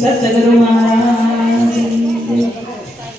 સતગુરુ મહારાજ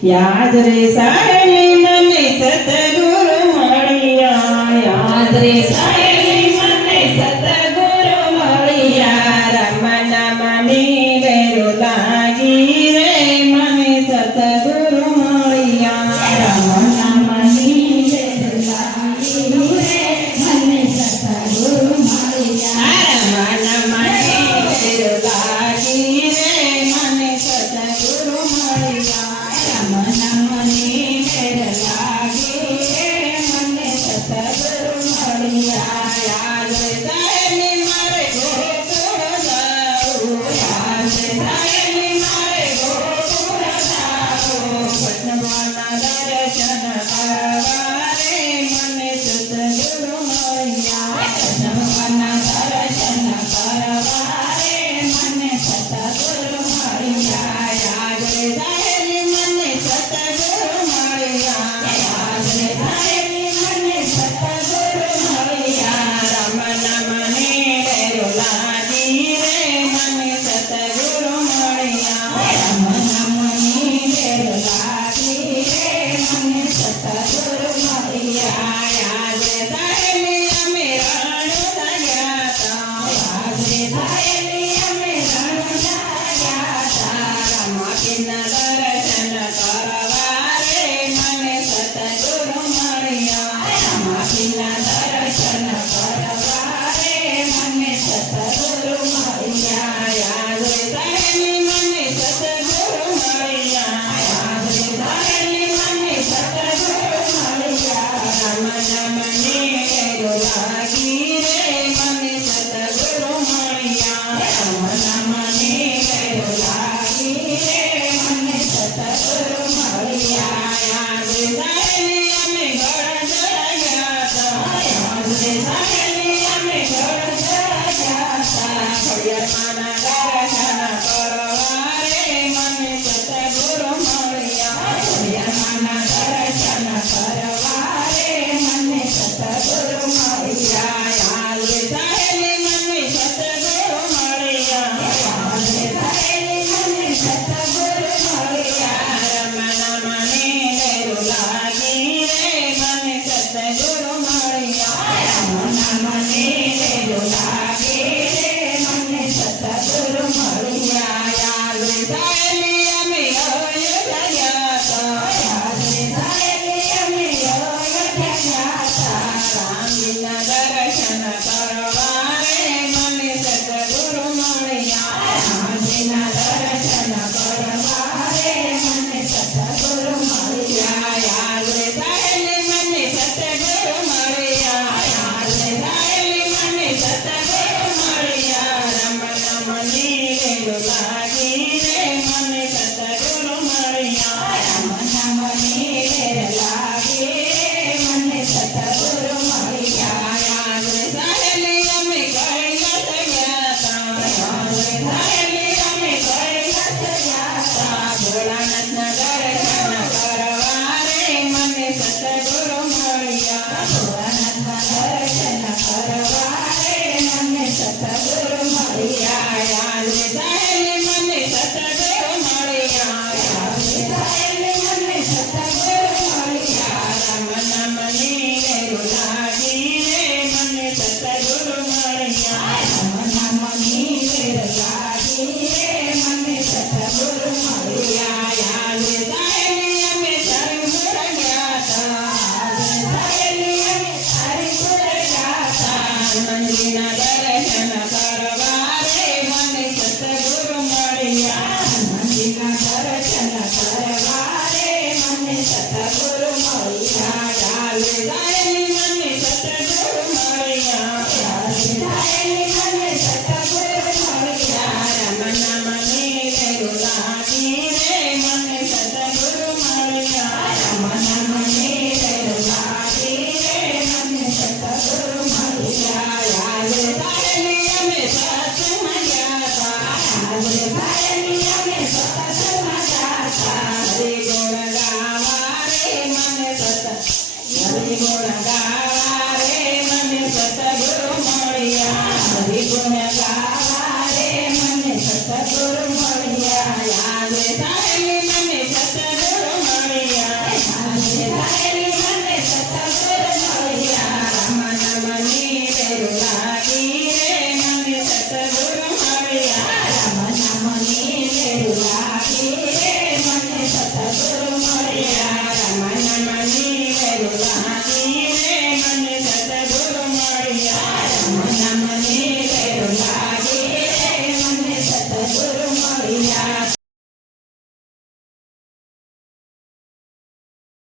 યાદ રે સાહેલી મને સતગુરુ મળ્યા યાદ રે સાહેલી મને સતગુરુ મળ્યા રમન મની વેરો લાગી રે મને સતગુરુ મળ્યા રમન મની વેરો લાગી રે મને સતગુરુ મળ્યા રમન મની વેરો લાગી રે મને સતગુરુ મળ્યા રમન મની વેરો લાગી રે મને સતગુરુ મળ્યા યાદ રે સાહેલી મારે ગોકુળ જાઉં યાદ રે સાહેલી મારે ગોકુળ જાઉં ભગવાનના દર્શન કરવા રે મને સતગુરુ મળ્યા ભગવાનના દર્શન કરવા રે મને સતગુરુ મળ્યા યાદ રે સાહેલી મને સતગુરુ મળ્યા યાદ રે સાહેલી મને સતગુરુ મળ્યા રમન મને વેરો લાગી રે મને સતગુરુ મળ્યા રમન મને વેરો લાગી રે મને સતગુરુ મળ્યા યાદ રે સાહેલી અમે રણુજા ગયા તા યાદ રે સાહેલી અમે રણુજા ગયા તા રમાપીરના દર્શન કરવા રે મને સતગુરુ મળ્યા રમાપીરના દર્શન કરવા રે મને સતગુરુ મળ્યા યાદ રે સાહેલી મને સતગુરુ મળ્યા યાદ રે સાહેલી મને સતગુરુ મળ્યા રમન મને વેરો લાગી રે મને સતગુરુ મળ્યા રમન મને વેરો લાગી રે મને સતગુરુ મળ્યા યાદ રે સાહેલી અમે ગળજરા ગયા તા યાદ રે સાહેલી અમે ગળજરા ગયા તા ખોડિયારમાંના દર્શન કરવા રે મને સતગુરુ મળ્યા ખોડિયારમાંના દર્શન કરવા રે મને સતગુરુ મળ્યા યાદ રે સાહેલી મને સતગુરુ મળ્યા યાદ રે સાહેલી મને સતગુરુ મળ્યા રમન મને વેરો લાગી રે મને સતગુરુ મળ્યા રમન મને વેરો લાગી રે મને સતગુરુ મળ્યા યાદ રે સાહેલી અમે અયોધ્યા